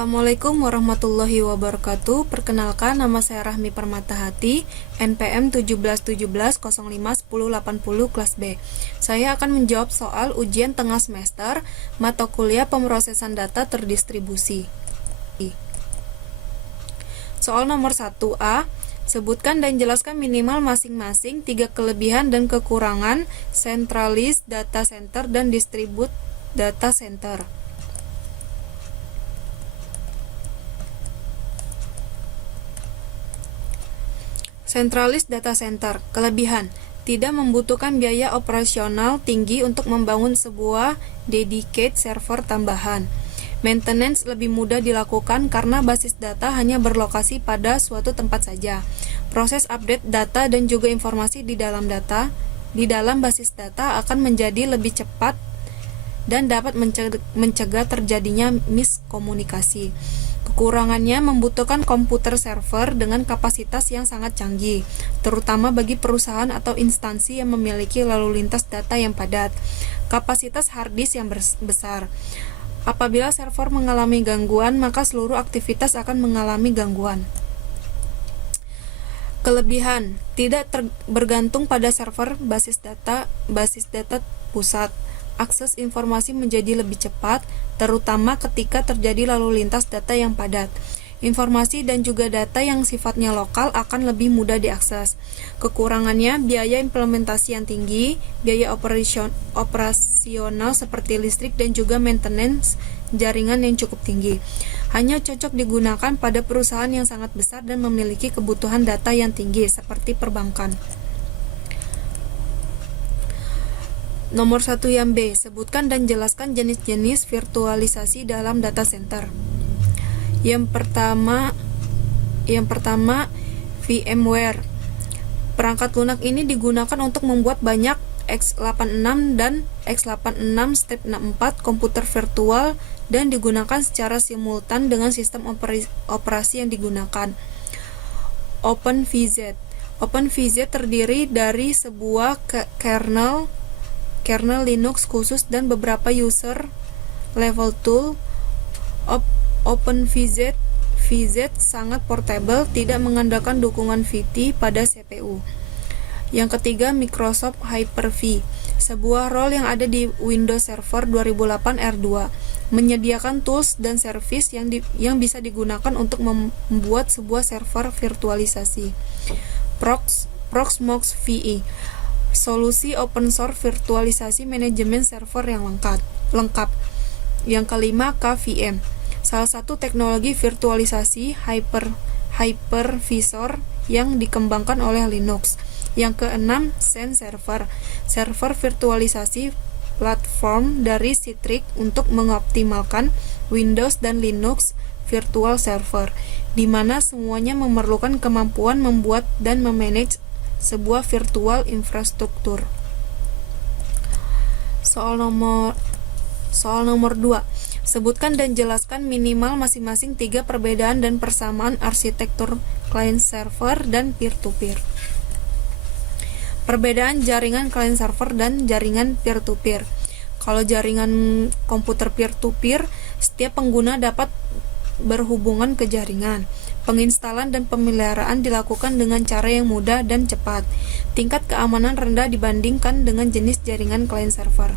Assalamualaikum warahmatullahi wabarakatuh. Perkenalkan, nama saya Rahmi Permatahati, NPM 1717051080 kelas B. Saya akan menjawab soal ujian tengah semester mata kuliah pemrosesan data terdistribusi. Soal nomor 1A, sebutkan dan jelaskan minimal masing-masing 3 kelebihan dan kekurangan centralized data center dan distribute data center. Centralized Data Center. Kelebihan: tidak membutuhkan biaya operasional tinggi untuk membangun sebuah dedicated server tambahan. Maintenance lebih mudah dilakukan karena basis data hanya berlokasi pada suatu tempat saja. Proses update data dan juga informasi di dalam basis data akan menjadi lebih cepat dan dapat mencegah terjadinya miskomunikasi. Kekurangannya membutuhkan komputer server dengan kapasitas yang sangat canggih, terutama bagi perusahaan atau instansi yang memiliki lalu lintas data yang padat. Kapasitas hard disk yang besar. Apabila server mengalami gangguan, maka seluruh aktivitas akan mengalami gangguan. Kelebihan: tidak bergantung pada server basis data pusat. Akses informasi menjadi lebih cepat, terutama ketika terjadi lalu lintas data yang padat. Informasi dan juga data yang sifatnya lokal akan lebih mudah diakses. Kekurangannya, biaya implementasi yang tinggi, biaya operasional seperti listrik dan juga maintenance jaringan yang cukup tinggi. Hanya cocok digunakan pada perusahaan yang sangat besar dan memiliki kebutuhan data yang tinggi, seperti perbankan. Nomor 1 yang B, sebutkan dan jelaskan jenis-jenis virtualisasi dalam data center. Yang pertama VMware. Perangkat lunak ini digunakan untuk membuat banyak x86 dan x86 step 64 komputer virtual dan digunakan secara simultan dengan sistem operasi yang digunakan. OpenVZ. OpenVZ terdiri dari sebuah kernel Linux khusus dan beberapa user level tool. OpenVZ sangat portable, tidak mengandalkan dukungan VT pada CPU. Yang ketiga, Microsoft Hyper-V, sebuah role yang ada di Windows Server 2008 R2, menyediakan tools dan service yang bisa digunakan untuk membuat sebuah server virtualisasi. Proxmox VE, solusi open source virtualisasi manajemen server yang lengkap. Yang kelima, KVM, salah satu teknologi virtualisasi hypervisor yang dikembangkan oleh Linux. Yang keenam, Xen server virtualisasi platform dari Citrix untuk mengoptimalkan Windows dan Linux virtual server, di mana semuanya memerlukan kemampuan membuat dan memanage sebuah virtual infrastruktur. Soal nomor 2. Sebutkan dan jelaskan minimal masing-masing 3 perbedaan dan persamaan arsitektur client server dan peer-to-peer. Perbedaan jaringan client server dan jaringan peer-to-peer. Kalau jaringan komputer peer-to-peer, setiap pengguna dapat berhubungan ke jaringan. Penginstalan dan pemeliharaan dilakukan dengan cara yang mudah dan cepat. Tingkat keamanan rendah dibandingkan dengan jenis jaringan client server.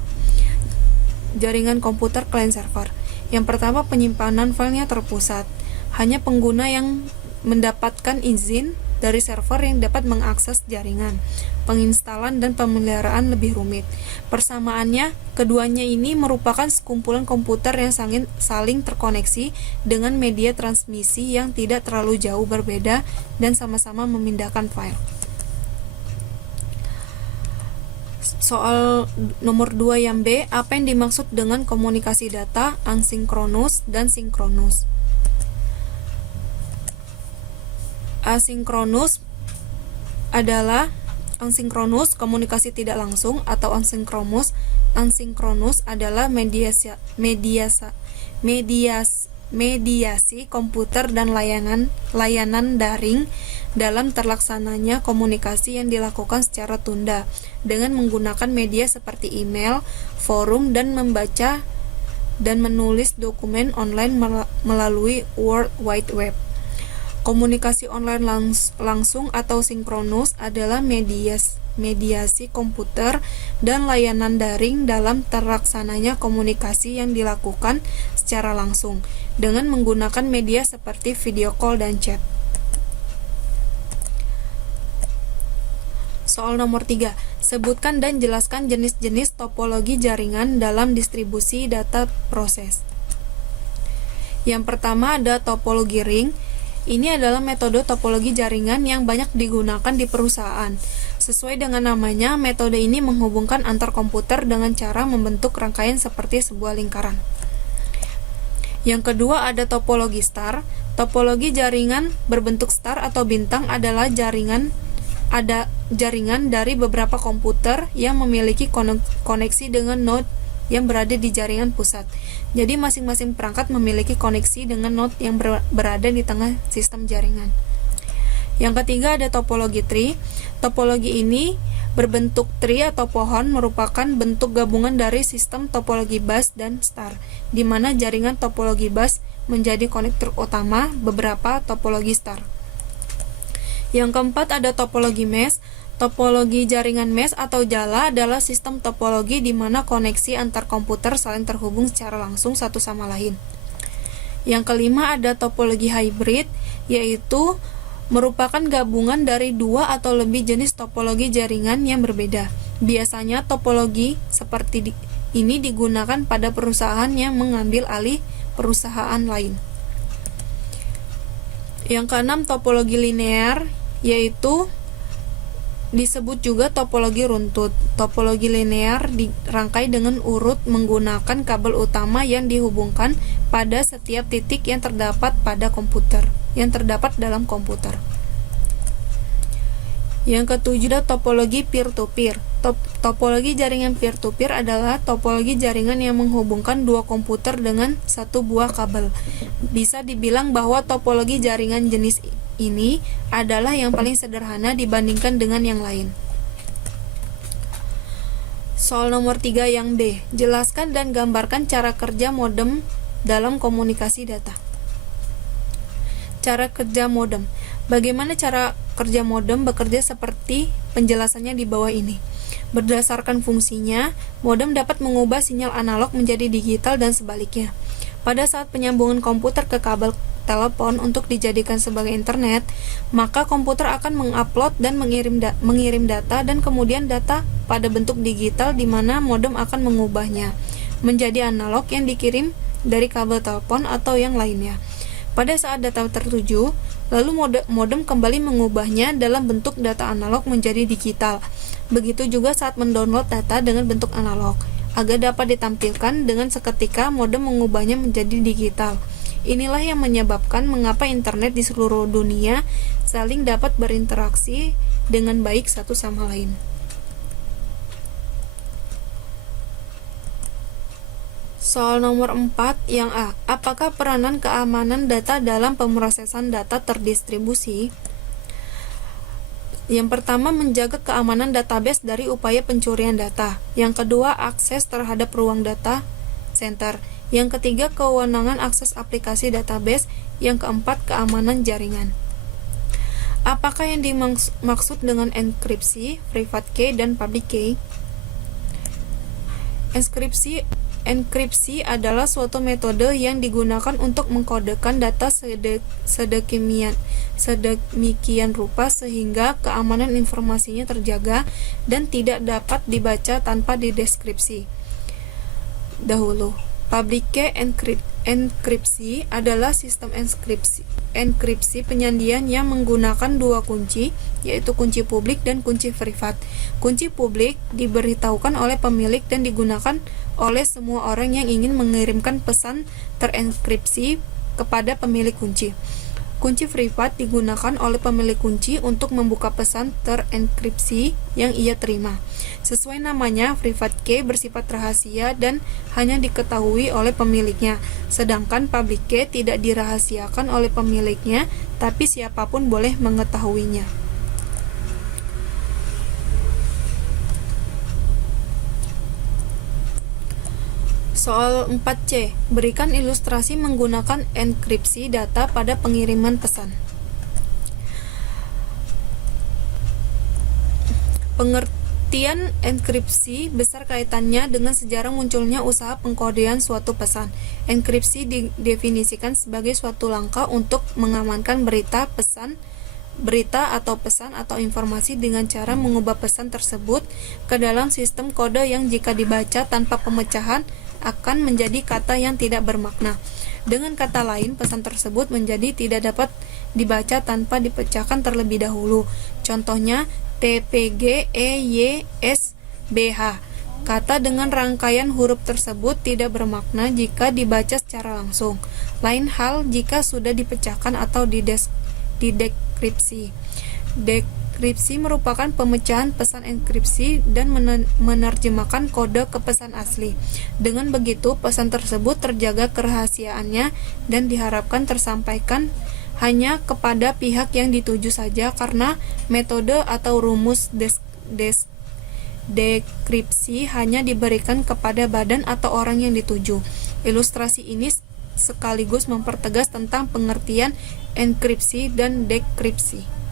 Jaringan komputer client server. Yang pertama, penyimpanan filenya terpusat. Hanya pengguna yang mendapatkan izin dari server yang dapat mengakses jaringan. Penginstalan dan pemeliharaan lebih rumit. Persamaannya, keduanya ini merupakan sekumpulan komputer yang saling terkoneksi dengan media transmisi yang tidak terlalu jauh berbeda dan sama-sama memindahkan file. Soal nomor 2 yang B, apa yang dimaksud dengan komunikasi data asinkronus dan sinkronus? Asinkronus komunikasi tidak langsung, atau asinkronus adalah mediasi komputer dan layanan daring dalam terlaksananya komunikasi yang dilakukan secara tunda dengan menggunakan media seperti email, forum, dan membaca dan menulis dokumen online melalui World Wide Web. Komunikasi online langsung atau sinkronus adalah mediasi komputer dan layanan daring dalam terlaksananya komunikasi yang dilakukan secara langsung dengan menggunakan media seperti video call dan chat. Soal nomor 3. Sebutkan dan jelaskan jenis-jenis topologi jaringan dalam distribusi data proses. Yang pertama ada topologi ring. Ini adalah metode topologi jaringan yang banyak digunakan di perusahaan. Sesuai dengan namanya, metode ini menghubungkan antar komputer dengan cara membentuk rangkaian seperti sebuah lingkaran. Yang kedua ada topologi star. Topologi jaringan berbentuk star atau bintang adalah jaringan dari beberapa komputer yang memiliki koneksi dengan node yang berada di jaringan pusat. Jadi masing-masing perangkat memiliki koneksi dengan node yang berada di tengah sistem jaringan. Yang ketiga ada topologi tree. Topologi ini berbentuk tree atau pohon merupakan bentuk gabungan dari sistem topologi bus dan star, di mana jaringan topologi bus menjadi konektor utama beberapa topologi star. Yang keempat ada topologi mesh. Topologi jaringan mesh atau jala adalah sistem topologi di mana koneksi antar komputer saling terhubung secara langsung satu sama lain. Yang kelima ada topologi hybrid, yaitu merupakan gabungan dari dua atau lebih jenis topologi jaringan yang berbeda. Biasanya topologi seperti ini digunakan pada perusahaan yang mengambil alih perusahaan lain. Yang keenam topologi linear, yaitu disebut juga topologi runtut. Topologi linear dirangkai dengan urut menggunakan kabel utama yang dihubungkan pada setiap titik yang terdapat dalam komputer. Yang ketujuh topologi peer-to-peer. Topologi jaringan peer-to-peer adalah topologi jaringan yang menghubungkan dua komputer dengan satu buah kabel. Bisa dibilang bahwa topologi jaringan jenis ini adalah yang paling sederhana dibandingkan dengan yang lain. Soal nomor 3 yang B. Jelaskan dan gambarkan cara kerja modem dalam komunikasi data. Cara kerja modem. Bagaimana cara kerja modem bekerja seperti penjelasannya di bawah ini. Berdasarkan fungsinya, modem dapat mengubah sinyal analog menjadi digital dan sebaliknya. Pada saat penyambungan komputer ke kabel telepon untuk dijadikan sebagai internet, maka komputer akan mengupload dan mengirim data dan kemudian data pada bentuk digital di mana modem akan mengubahnya menjadi analog yang dikirim dari kabel telepon atau yang lainnya. Pada saat data tertuju, lalu modem kembali mengubahnya dalam bentuk data analog menjadi digital. Begitu juga saat mendownload data dengan bentuk analog, agar dapat ditampilkan dengan seketika modem mengubahnya menjadi digital. Inilah yang menyebabkan mengapa internet di seluruh dunia saling dapat berinteraksi dengan baik satu sama lain. Soal nomor 4 yang A. Apakah peranan keamanan data dalam pemrosesan data terdistribusi? Yang pertama, menjaga keamanan database dari upaya pencurian data. Yang kedua, akses terhadap ruang data center. Yang ketiga, kewenangan akses aplikasi database. Yang keempat, keamanan jaringan. Apakah yang dimaksud dengan enkripsi, private key, dan public key? Enkripsi adalah suatu metode yang digunakan untuk mengkodekan data sedemikian rupa sehingga keamanan informasinya terjaga dan tidak dapat dibaca tanpa dideskripsi dahulu. Public key enkripsi adalah sistem enkripsi penyandian yang menggunakan dua kunci, yaitu kunci publik dan kunci privat. Kunci publik diberitahukan oleh pemilik dan digunakan oleh semua orang yang ingin mengirimkan pesan terenkripsi kepada pemilik kunci. Kunci privat digunakan oleh pemilik kunci untuk membuka pesan terenkripsi yang ia terima. Sesuai namanya, private key bersifat rahasia dan hanya diketahui oleh pemiliknya, sedangkan public key tidak dirahasiakan oleh pemiliknya, tapi siapapun boleh mengetahuinya. Soal 4C, berikan ilustrasi menggunakan enkripsi data pada pengiriman pesan. Pengertian enkripsi besar kaitannya dengan sejarah munculnya usaha pengkodean suatu pesan. Enkripsi didefinisikan sebagai suatu langkah untuk mengamankan berita atau pesan atau informasi dengan cara mengubah pesan tersebut ke dalam sistem kode yang jika dibaca tanpa pemecahan akan menjadi kata yang tidak bermakna. Dengan kata lain, pesan tersebut menjadi tidak dapat dibaca tanpa dipecahkan terlebih dahulu. Contohnya TPGEYSBH. Kata dengan rangkaian huruf tersebut tidak bermakna jika dibaca secara langsung. Lain hal jika sudah dipecahkan atau didekripsi. Dekripsi merupakan pemecahan pesan enkripsi dan menerjemahkan kode ke pesan asli. Dengan begitu, pesan tersebut terjaga kerahasiaannya dan diharapkan tersampaikan hanya kepada pihak yang dituju saja karena metode atau rumus dekripsi hanya diberikan kepada badan atau orang yang dituju. Ilustrasi ini sekaligus mempertegas tentang pengertian enkripsi dan dekripsi.